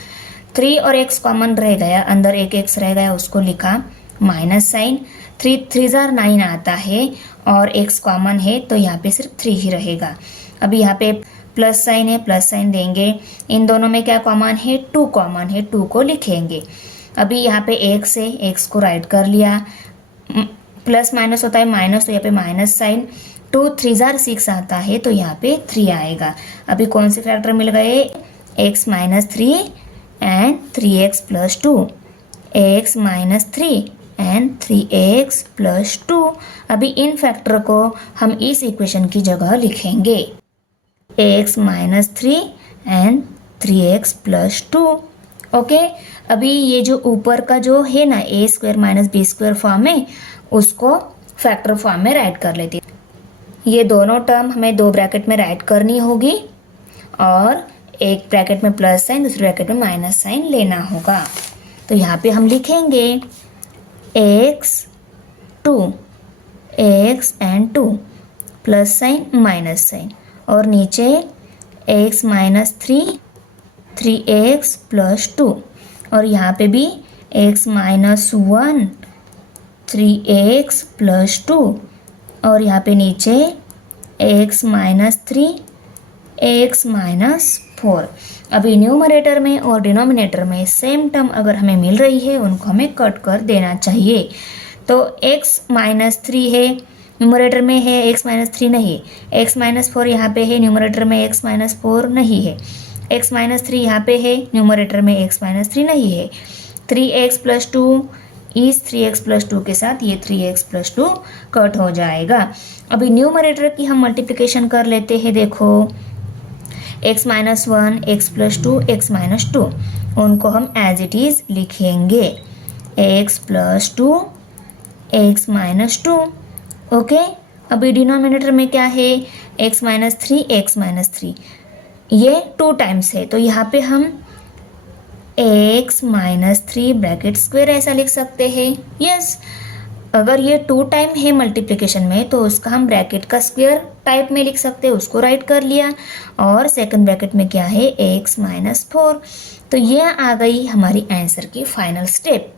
3 और x कॉमन रह गया, अंदर एक x रह गया, उसको लिखा माइनस साइन। 3 3 9 आता है और x कॉमन है तो यहाँ पे सिर्फ 3 ही रहेगा। अभी यहाँ पे प्लस साइन है, प्लस साइन देंगे। इन दोनों में क्या कॉमन है? 2 कॉमन है, 2 को लिखेंगे। अभी यहाँ पे x है, x को राइट कर लिया। प्लस माइनस होता है माइनस, तो यहाँ पे माइनस साइन। 2 3 6 आता है तो यहाँ पे 3 आएगा। अभी कौन से फैक्टर मिल गए? x minus 3 and 3x plus 2, x minus 3 and 3x plus 2। अभी इन फैक्टर को हम इस इक्वेशन की जगह लिखेंगे, x minus 3 and 3x plus 2। Okay, अभी ये जो ऊपर का जो है ना a square minus B square form में, उसको फैक्टर फॉर्म में राइट कर लेते हैं। ये दोनों टर्म हमें 2 ब्रैकेट में राइट करनी होगी और एक ब्रैकेट में प्लस साइन, दूसरे ब्रैकेट में माइनस साइन लेना होगा। तो यहाँ पे हम लिखेंगे x 2 x and 2 plus sign minus sign, और नीचे x माइनस 3 3x प्लस 2, और यहाँ पे भी x माइनस 1 3x प्लस 2, और यहाँ पे नीचे x माइनस 3 x माइनस 4। अभी न्यूमरेटर में और डिनोमिनेटर में सेम टर्म अगर हमें मिल रही है उनको हमें कट कर देना चाहिए। तो x माइनस 3 है, न्यूमरेटर में है, x माइनस 3 नहीं। x माइनस 4 यहाँ पे है, न्यूमरेटर में x माइनस 4 नहीं है। x माइनस 3 यहाँ पे है, न्यूमरेटर में x माइनस 3 नहीं है। 3x प्लस 2, इस 3x प्लस 2 के साथ ये 3x प्लस 2 कट हो जाएगा। अभी न्यूमरेटर की हम मल्टीप्लिकेशन कर लेते हैं। देखो x minus 1 x plus 2 x minus 2, उनको हम एज इट इज़ लिखेंगे x plus 2 x minus 2। Okay, अभी डिनोमिनेटर में क्या है? x माइनस 3 x माइनस 3, ये 2 टाइम्स है तो यहाँ पे हम x माइनस 3 ब्रैकेट स्क्वायर ऐसा लिख सकते हैं। यस, अगर ये 2 टाइम है मल्टीप्लिकेशन में तो उसका हम ब्रैकेट का स्क्वायर टाइप में लिख सकते हैं, उसको राइट कर लिया। और सेकंड ब्रैकेट में क्या है? x minus 4। तो ये आ गई हमारी आंसर की फाइनल स्टेप।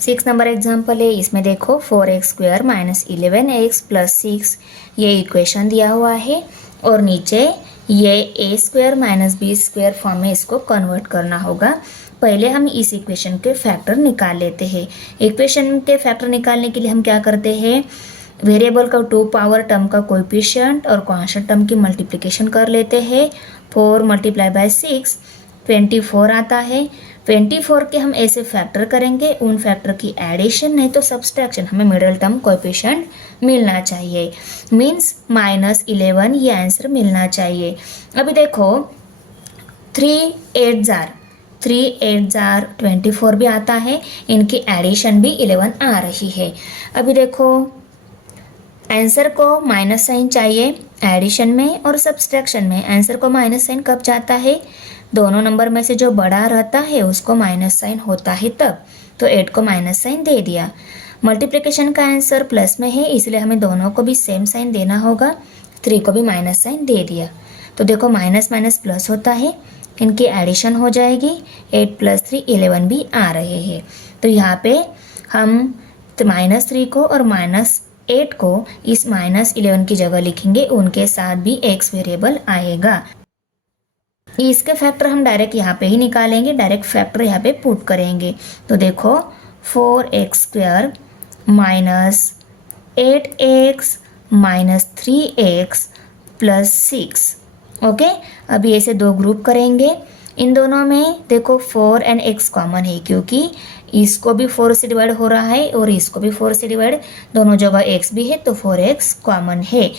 6 नंबर एग्जाम्पल है, इसमें देखो 4x square minus 11x plus 6 ये इक्वेशन दिया हुआ है, और नीचे ये a square minus B square form में इसको कन्वर्ट करना होगा। पहले हम इस इक्वेशन के फैक्टर निकाल लेते हैं। इक्वेशन के फैक्टर निकालने के लिए हम क्या करते हैं? वेरिएबल का 2 पावर टर्म का कोएफिशिएंट और कांस्टेंट टर्म की मल्टीप्लिकेशन कर लेते हैं। 4 मल्टीप्लाई बाय 6 24 आता है। 24 के हम ऐसे फैक्टर करेंगे, उन फैक्टर की एडिशन नहीं तो सब्सट्रैक्शन, हमें मिडिल टर्म कोएफिशिएंट मिलना चाहिए। मीन्स -11 ये आंसर मिलना चाहिए। अभी देखो 3 8 जार 24 भी आता है, इनकी एडिशन भी 11 आ रही है। अभी देखो आंसर को माइनस साइन चाहिए एडिशन में और सब्सट्रैक्शन में। आंसर को माइनस साइन कब जाता है? दोनों नंबर में से जो बड़ा रहता है उसको माइनस साइन होता है तब। तो 8 को माइनस साइन दे दिया। मल्टीप्लिकेशन का आंसर प्लस में है इसलिए हमें दोनों को भी सेम साइन देना होगा। 3 को भी माइनस साइन दे दिया। तो देखो माइनस माइनस प्लस होता है, इनकी एडिशन हो जाएगी। 8 प्लस 3 11 भी आ रहे हैं। तो यहाँ पे हम तो -3 को और -8 को इस -11 की जगह लिखेंगे, उनके साथ भी x वेरिएबल आएगा। इसके फैक्टर हम डायरेक्ट यहाँ पे ही निकालेंगे, डायरेक्ट फैक्टर यहाँ पे पुट करेंगे। तो देखो 4x² minus 8x minus 3x plus 6। Okay, अभी ऐसे दो ग्रुप करेंगे। इन दोनों में देखो 4 एंड x कॉमन है, क्योंकि इसको भी 4 से डिवाइड हो रहा है और इसको भी 4 से डिवाइड, दोनों जगह x भी है तो 4x कॉमन है।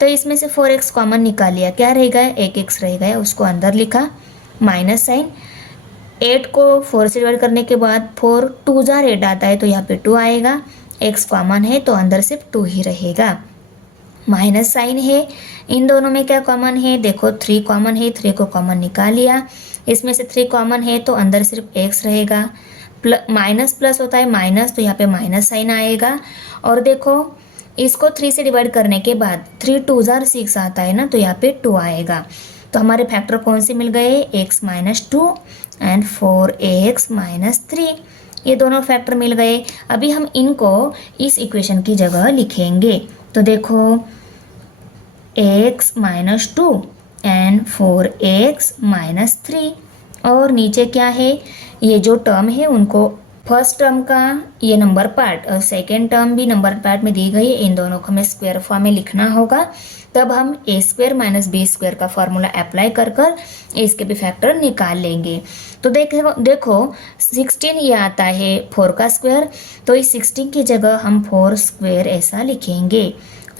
तो इसमें से 4x कॉमन निकाल लिया, क्या रह गया, एक x रह गया, उसको अंदर लिखा, माइनस साइन। 8 को 4 से डिवाइड करने के बाद 4 2 जार 8 आता है तो यहाँ पे 2 आएगा, x कॉमन है तो अंदर सिर्फ 2 ही रहेगा। माइनस साइन है, इन दोनों में क्या कॉमन है, देखो 3 कॉमन है, 3 को कॉमन निकाल लिया, इसमें से 3 कॉमन है तो अंदर सिर्फ x रहेगा। माइनस प्लस होता है माइनस, तो यहाँ पे माइनस साइन आएगा। और देखो इसको 3 से डिवाइड करने के बाद 3 2 जार 6 आता है ना, तो यहाँ पे 2 आएगा। तो हमारे फैक्टर कौन से मिल गए, x minus 2 and 4x minus 3, ये दोनों फैक्टर मिल गए। अभी हम इनको इस इक्वेशन की जगह लिखेंगे। तो देखो x minus 2 and 4x minus 3, और नीचे क्या है, ये जो टर्म है उनको फर्स्ट टर्म का ये नंबर पार्ट और सेकेंड टर्म भी नंबर पार्ट में दी गई है, इन दोनों को हमें स्क्वायर फॉर्म में लिखना होगा। तब हम a² माइनस b² का फॉर्मूला अप्लाई कर कर इसके भी फैक्टर निकाल लेंगे। तो देखो 16 ये आता है 4 का स्क्वायर, तो इस 16 की जगह हम 4 स्क्वायर ऐसा लिखेंगे,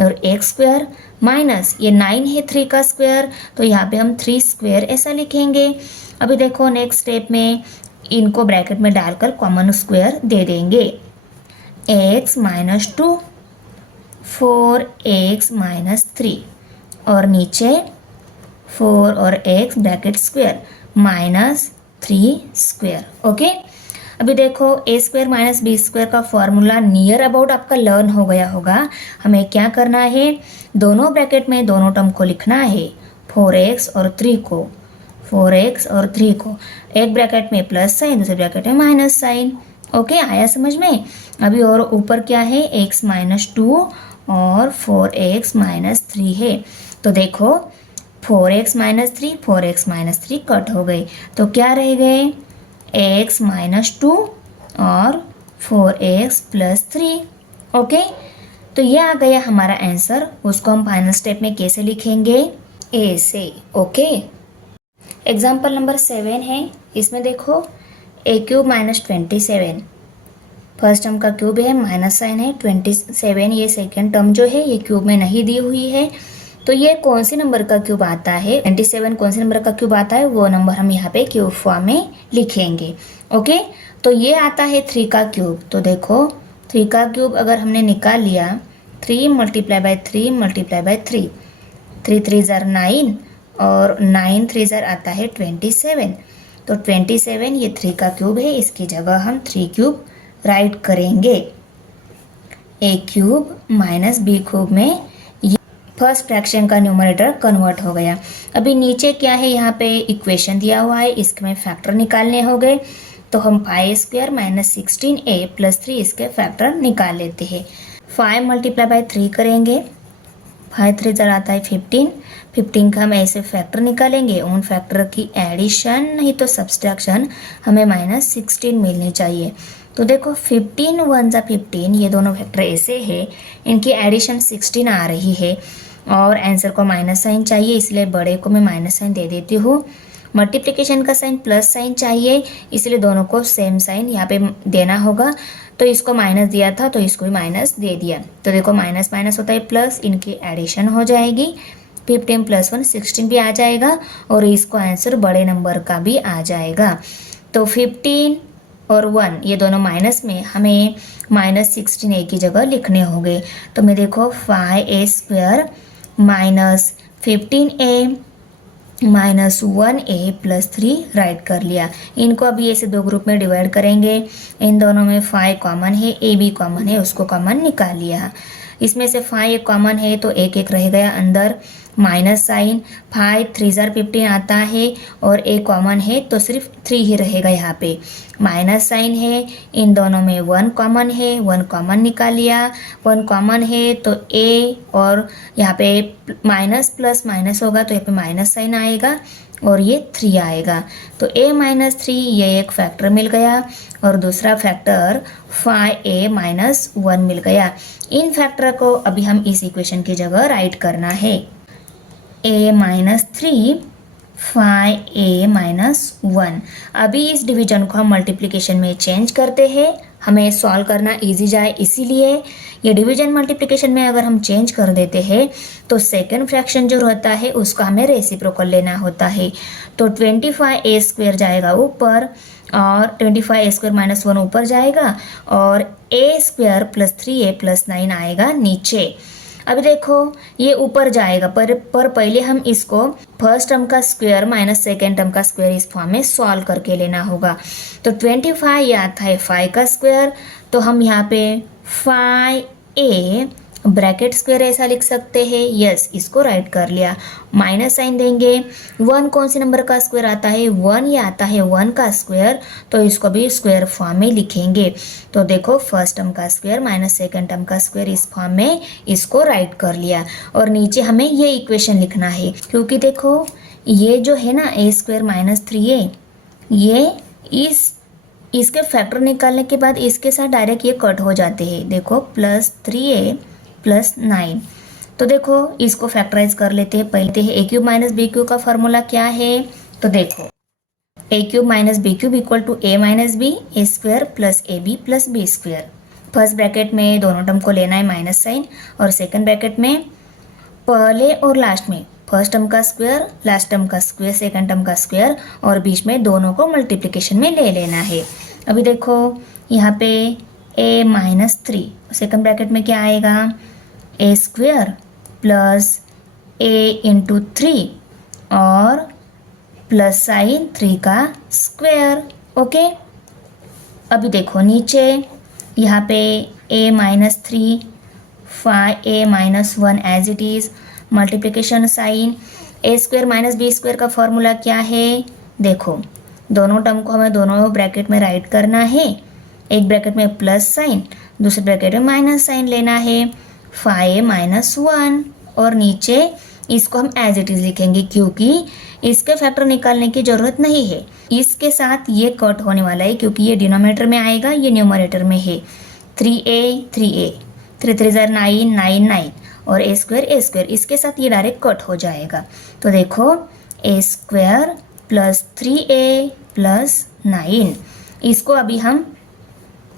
और x² माइनस ये 9 है 3 का स्क्वायर, तो यहाँ पे हम 3 स्क्वायर ऐसा लिखेंगे। अभी देखो नेक्स्ट स्टेप में इनको ब्रैकेट में डालकर कॉमन स्क्वायर दे देंगे, x माइनस 2 4x माइनस 3, और नीचे 4 और x bracket square minus 3 square. Okay, अभी देखो a² माइनस b² का फॉर्मूला नियर अबाउट आपका लर्न हो गया होगा। हमें क्या करना है, दोनों ब्रैकेट में दोनों टर्म को लिखना है, 4x और 3 को, 4x और 3 को, एक ब्रैकेट में प्लस साइन, दूसरे ब्रैकेट में माइनस साइन। ओके, आया समझ में। अभी और ऊपर क्या है, x माइनस 2 और 4x माइनस 3 है। तो देखो 4x minus 3 4x minus 3 cut हो गई, तो क्या रह गए, x माइनस 2 और 4x प्लस 3। ओके, तो ये आ गया हमारा आंसर। उसको हम फाइनल स्टेप में कैसे लिखेंगे, ए से। ओके, एग्जाम्पल नंबर 7 है, इसमें देखो a³ माइनस 27, फर्स्ट टर्म का क्यूब है, माइनस साइन है, 27 ये सेकेंड टर्म जो है ये क्यूब में नहीं दी हुई है। तो ये कौन सी नंबर का क्यूब आता है, 27 कौन सी नंबर का क्यूब आता है, वो नंबर हम यहाँ पे क्यूब फॉर्म में लिखेंगे। ओके, तो ये आता है 3 का क्यूब। तो देखो 3 का क्यूब अगर हमने निकाल लिया, 3 मल्टीप्लाई बाय 3 मल्टीप्लाई बाय 3, 3 3 जार 9 और 9 3 जार आता है 27। तो 27 ये 3 का क्यूब है, इसकी जगह हम 3 क्यूब राइट करेंगे। a³ माइनस b³ में फर्स्ट फ्रैक्शन का न्यूमरेटर कन्वर्ट हो गया। अभी नीचे क्या है, यहाँ पे इक्वेशन दिया हुआ है, इसके में फैक्टर निकालने हो गए। तो हम 5² माइनस 16a प्लस 3 इसके फैक्टर निकाल लेते हैं। 5 मल्टीप्लाई बाय 3 करेंगे, 5 3 ज़रा आता है 15, 15 का हम ऐसे फैक्टर निकालेंगे, उन फैक्टर की एडिशन नहीं तो सब्सट्रैक्शन हमें माइनस 16 मिलनी चाहिए। तो देखो 15 1 जा 15, ये दोनों फैक्टर ऐसे है, इनकी एडिशन 16 आ रही है और आंसर को माइनस साइन चाहिए, इसलिए बड़े को मैं माइनस साइन दे देती हूँ। मल्टीप्लिकेशन का साइन प्लस साइन चाहिए, इसलिए दोनों को सेम साइन यहाँ पे देना होगा। तो इसको माइनस दिया था तो इसको भी माइनस दे दिया। तो देखो माइनस माइनस होता है प्लस, इनकी एडिशन हो जाएगी, 15 प्लस 1 16 भी आ जाएगा और इसको आंसर बड़े नंबर का भी आ जाएगा। तो 15 और 1 ये दोनों माइनस में, हमें माइनस 16a की जगह लिखने होंगे। तो मैं देखो 5a² minus 15a minus 1a plus 3 right कर लिया। इनको अभी ऐसे दो ग्रुप में डिवाइड करेंगे, इन दोनों में 5 कॉमन है, a भी कॉमन है, उसको कॉमन निकाल लिया। इसमें से 5 एक कॉमन है तो एक एक रह गया अंदर, माइनस साइन, 5 3 जार 15 आता है और ए कॉमन है तो सिर्फ 3 ही रहेगा यहाँ पे। माइनस साइन है, इन दोनों में 1 कॉमन है, 1 कॉमन निकाल लिया, 1 कॉमन है तो ए और यहाँ पे माइनस प्लस माइनस होगा तो यहाँ पे माइनस साइन आएगा और ये 3 आएगा। तो a माइनस 3 ये एक फैक्टर मिल गया और दूसरा फैक्टर 5a माइनस 1 मिल गया। इन फैक्टर को अभी हम इस इक्वेशन की जगह राइट करना है। a minus 3 5a minus 1। अभी इस डिवीजन को हम मल्टीप्लिकेशन में चेंज करते हैं, हमें सॉल्व करना इजी जाए, इसीलिए ये डिवीजन मल्टीप्लिकेशन में अगर हम चेंज कर देते हैं तो सेकंड फ्रैक्शन जो रहता है उसका हमें रेसिप्रोकल लेना होता है। तो 25a स्क्वायर जाएगा ऊपर और 25a स्क्वायर माइनस 1 ऊपर जाएगा और a square plus 3a plus 9 आएगा नीचे। अभी देखो ये ऊपर जाएगा पर पहले हम इसको फर्स्ट टर्म का स्क्वायर माइनस सेकेंड टर्म का स्क्वायर इस फॉर्म में सॉल्व करके लेना होगा। तो 25 ये आता है 5 का स्क्वायर, तो हम यहाँ पे 5a ब्रैकेट स्क्वायर ऐसा लिख सकते हैं। यस, इसको राइट कर लिया। माइनस साइन देंगे, 1 कौन सी नंबर का स्क्वायर आता है, 1 ये आता है 1 का स्क्वायर, तो इसको भी स्क्वायर फॉर्म में लिखेंगे। तो देखो फर्स्ट टर्म का स्क्वायर माइनस सेकंड टर्म का स्क्वायर इस फॉर्म में इसको राइट कर लिया और नीचे हमें ये इक्वेशन लिखना है क्योंकि देखो ये जो है ना a स्क्वायर माइनस 3a ये इसके फैक्टर निकालने के बाद इसके साथ डायरेक्ट ये कट हो जाते हैं। देखो प्लस 3a प्लस 9। तो देखो इसको फैक्टराइज कर लेते हैं। पहले है a cube minus B cube का फॉर्मूला क्या है, तो देखो a cube minus B cube equal to a minus B, a square plus A B plus b square. First bracket में दोनों टर्म को लेना है माइनस साइन और सेकंड ब्रैकेट में पहले और लास्ट में फर्स्ट टर्म का स्क्वायर, लास्ट टर्म का स्क्वायर, सेकंड टर्म का स्क्वायर और बीच में दोनों को मल्टीप्लिकेशन में ले लेना है। अभी देखो यहाँ पे a माइनस 3, सेकंड ब्रैकेट में क्या आएगा, a square plus a into 3 और प्लस साइन 3 का स्क्वायर। ओके, अभी देखो नीचे यहाँ पे a minus 3 5a minus 1 as it is, multiplication sign, a square minus B square का फॉर्मूला क्या है, देखो दोनों टर्म को हमें दोनों ब्रैकेट में राइट करना है। एक ब्रैकेट में प्लस साइन, दूसरे ब्रैकेट में माइनस साइन लेना है, 5a माइनस 1 और नीचे इसको हम एज इट इज़ लिखेंगे क्योंकि इसके फैक्टर निकालने की ज़रूरत नहीं है। इसके साथ ये कट होने वाला है क्योंकि ये डिनोमिनेटर में आएगा, ये न्यूमरेटर में है। 3a 3 3 जार 9 9 9 और a स्क्वायर इसके साथ ये डायरेक्ट कट हो जाएगा। तो देखो a square plus 3a plus 9, इसको अभी हम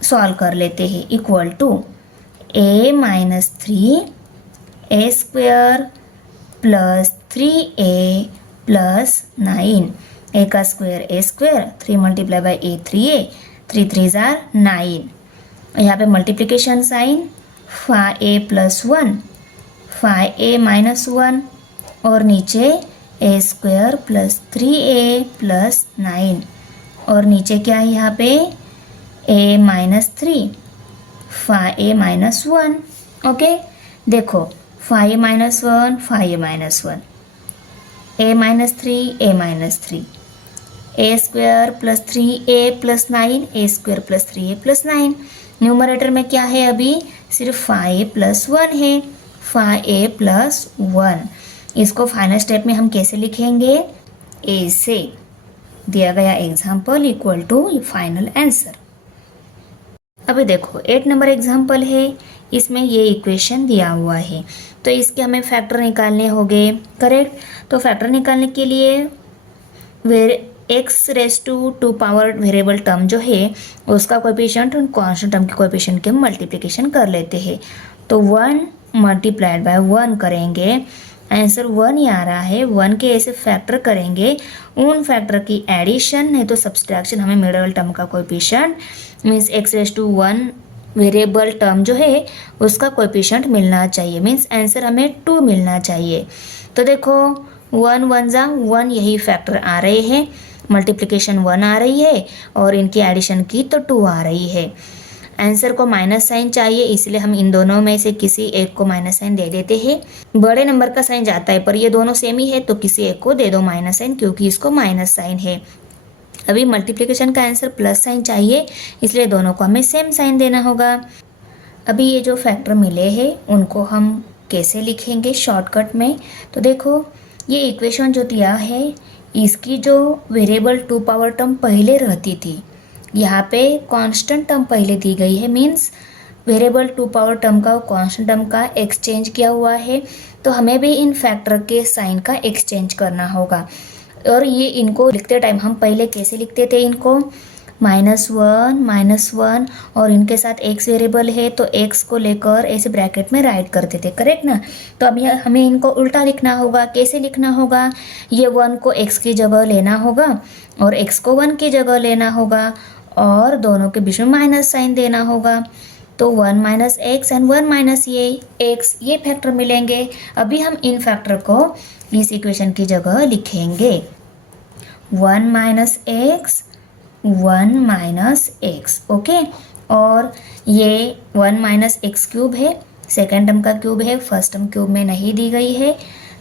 सॉल्व कर लेते हैं equal to a minus 3 a square plus 3a plus 9, a का square a square, 3 multiply by a 3a, 3 3 जार 9। यहाँ पे multiplication sign 5a plus 1 5a minus 1 और नीचे a square plus 3a plus 9 और नीचे क्या है यहाँ पे a minus 3 5a minus 1। Okay, देखो 5a minus 1 5a minus 1, a minus 3 a minus 3, a square plus 3a plus 9, a square plus 3a plus 9। Numerator में क्या है, अभी सिर्फ 5a प्लस 1 है, 5a प्लस 1। इसको फाइनल स्टेप में हम कैसे लिखेंगे, a से दिया गया example equal to final answer. अभी देखो 8 नंबर एग्जाम्पल है, इसमें ये इक्वेशन दिया हुआ है तो इसके हमें फैक्टर निकालने होंगे, करेक्ट। तो फैक्टर निकालने के लिए x raise to 2 power variable term जो है उसका कोएफिशिएंट और कांस्टेंट टर्म के कोएफिशिएंट के मल्टीप्लिकेशन कर लेते हैं। तो 1 मल्टीप्लाइड बाय 1 करेंगे, आंसर 1 ही आ रहा है। 1 के ऐसे फैक्टर करेंगे, उन फैक्टर की एडिशन नहीं तो सब्सट्रैक्शन, हमें मिडल टर्म का coefficient means x raise to 1 variable term जो है उसका कोएफिशिएंट मिलना चाहिए, मीन्स आंसर हमें 2 मिलना चाहिए। तो देखो 1 1 जा 1 यही फैक्टर आ रहे हैं, मल्टीप्लिकेशन 1 आ रही है और इनकी एडिशन की तो 2 आ रही है। आंसर को माइनस साइन चाहिए, इसलिए हम इन दोनों में से किसी एक को माइनस साइन दे देते हैं। बड़े नंबर का साइन जाता है, पर ये दोनों सेम ही है तो किसी एक को दे दो माइनस साइन, क्योंकि इसको माइनस साइन है। अभी मल्टीप्लिकेशन का आंसर प्लस साइन चाहिए, इसलिए दोनों को हमें सेम साइन देना होगा। अभी ये जो फैक्टर मिले हैं उनको हम कैसे लिखेंगे शॉर्टकट में, तो देखो ये इक्वेशन जो दिया है इसकी जो वेरिएबल टू पावर टर्म पहले रहती थी, यहाँ पे कांस्टेंट टर्म पहले दी गई है, means variable to power term का कांस्टेंट टर्म का एक्सचेंज किया हुआ है, तो हमें भी इन फैक्टर के साइन का एक्सचेंज करना होगा। और ये इनको लिखते टाइम हम पहले कैसे लिखते थे, इनको -1 और इनके साथ x वेरिएबल है तो x को लेकर ऐसे ब्रैकेट में राइट करते थे, करेक्ट ना। तो अब हमें इनको उल्टा लिखना होगा। कैसे लिखना होगा, ये 1 को x की जगह लेना होगा और x को 1 की जगह लेना होगा और दोनों के बीच में माइनस साइन देना होगा। तो 1 माइनस एक्स एंड 1 माइनस ये एक्स, ये फैक्टर मिलेंगे। अभी हम इन फैक्टर को इस इक्वेशन की जगह लिखेंगे, 1 minus x 1 minus x, okay. और ये 1 माइनस एक्स क्यूब है, सेकेंड टर्म का क्यूब है, फर्स्ट टर्म क्यूब में नहीं दी गई है,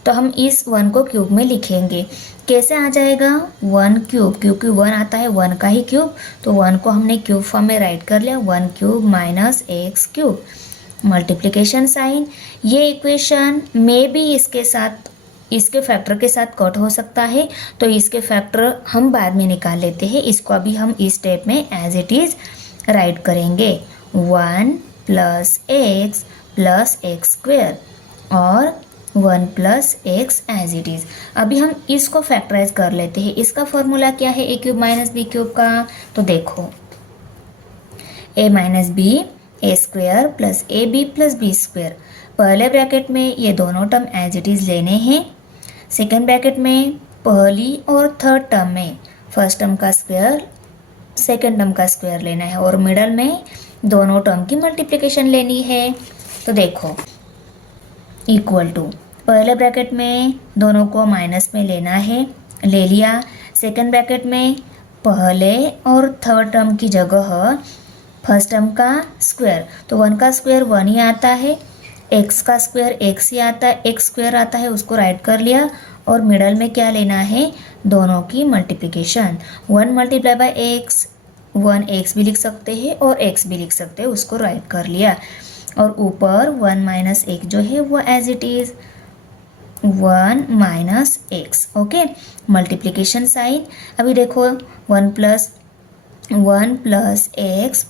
तो हम इस 1 को क्यूब में लिखेंगे। कैसे आ जाएगा 1 क्यूब, क्योंकि 1 आता है 1 का ही क्यूब, तो 1 को हमने क्यूब फॉर्म में राइट कर लिया, 1 cube minus x cube. Multiplication sign, ये इक्वेशन में भी इसके साथ इसके फैक्टर के साथ कट हो सकता है, तो इसके फैक्टर हम बाद में निकाल लेते हैं। इसको अभी हम इस स्टेप में एज इट इज़ राइट करेंगे, 1 प्लस एक्स स्क्वेयर और 1 plus x as it is. अभी हम इसको फैक्टराइज कर लेते हैं। इसका फॉर्मूला क्या है A cube minus B cube का, तो देखो A minus B A square plus A B plus B square. पहले ब्रैकेट में ये दोनों टर्म एज इट इज़ लेने हैं, सेकेंड ब्रैकेट में पहली और थर्ड टर्म में फर्स्ट टर्म का स्क्वायर सेकेंड टर्म का स्क्वायर लेना है और मिडल में दोनों टर्म की मल्टीप्लिकेशन लेनी है। तो देखो इक्वल टू, पहले ब्रैकेट में दोनों को माइनस में लेना है, ले लिया। सेकेंड ब्रैकेट में पहले और थर्ड टर्म की जगह फर्स्ट टर्म का स्क्वायर, तो 1 का स्क्वायर 1 ही आता है, एक्स का स्क्वायर एक्स ही आता है, एक्स स्क्वायर आता है, उसको राइट कर लिया। और मिडल में क्या लेना है, दोनों की multiplication, 1 multiply by x, 1 x भी लिख सकते हैं और एक्स भी लिख सकते हैं, उसको राइट कर लिया। और ऊपर 1 माइनस एक्स जो है वो as it is 1 minus x, okay. Multiplication sign, अभी देखो 1 प्लस एक्स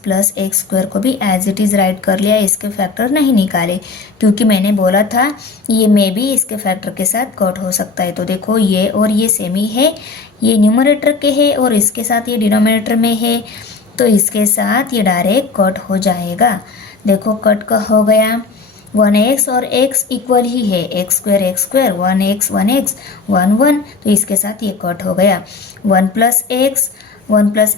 स्क्वायर को भी एज इट इज़ राइट कर लिया, इसके फैक्टर नहीं निकाले, क्योंकि मैंने बोला था ये में भी इसके फैक्टर के साथ कट हो सकता है। तो देखो ये और ये सेम ही है, ये न्यूमरेटर के है और इसके साथ ये डिनोमिनेटर में है, तो इसके साथ ये डायरेक्ट कट हो जाएगा। देखो कट का हो गया, 1x और x इक्वल ही है, एक्स स्क्वायर 1x 1 1, तो इसके साथ ये कट हो गया। 1 प्लस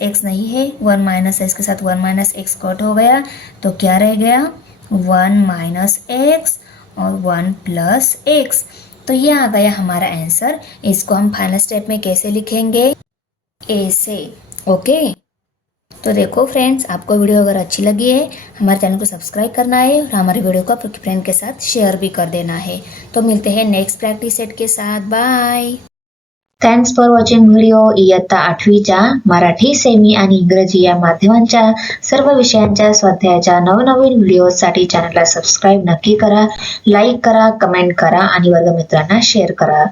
एक्स नहीं है, 1 माइनस एक्स के साथ 1 माइनस एक्स कट हो गया, तो क्या रह गया 1 माइनस एक्स और 1 प्लस एक्स। तो ये आ गया हमारा आंसर। इसको हम फाइनल स्टेप में कैसे लिखेंगे, ऐसे, ओके। तो देखो फ्रेंड्स, आपको वीडियो अगर अच्छी लगी है हमारे चैनल को सब्सक्राइब करना है और हमारे वीडियो को आपके फ्रेंड के साथ शेअर भी कर देना है। तो मिलते हैं नेक्स्ट प्रॅक्टिस सेट के साथ, bye. Thanks for watching video. इयत्ता 8वीच्या मराठी, सेमी आणि इंग्रजी या माध्यमांच्या सर्व विषयांच्या स्वाध्यायाच्या नवनवीन व्हिडिओसाठी चॅनलला सबस्क्राईब नक्की करा, लाईक करा, कमेंट करा आणि वर्गमित्रांना शेअर करा।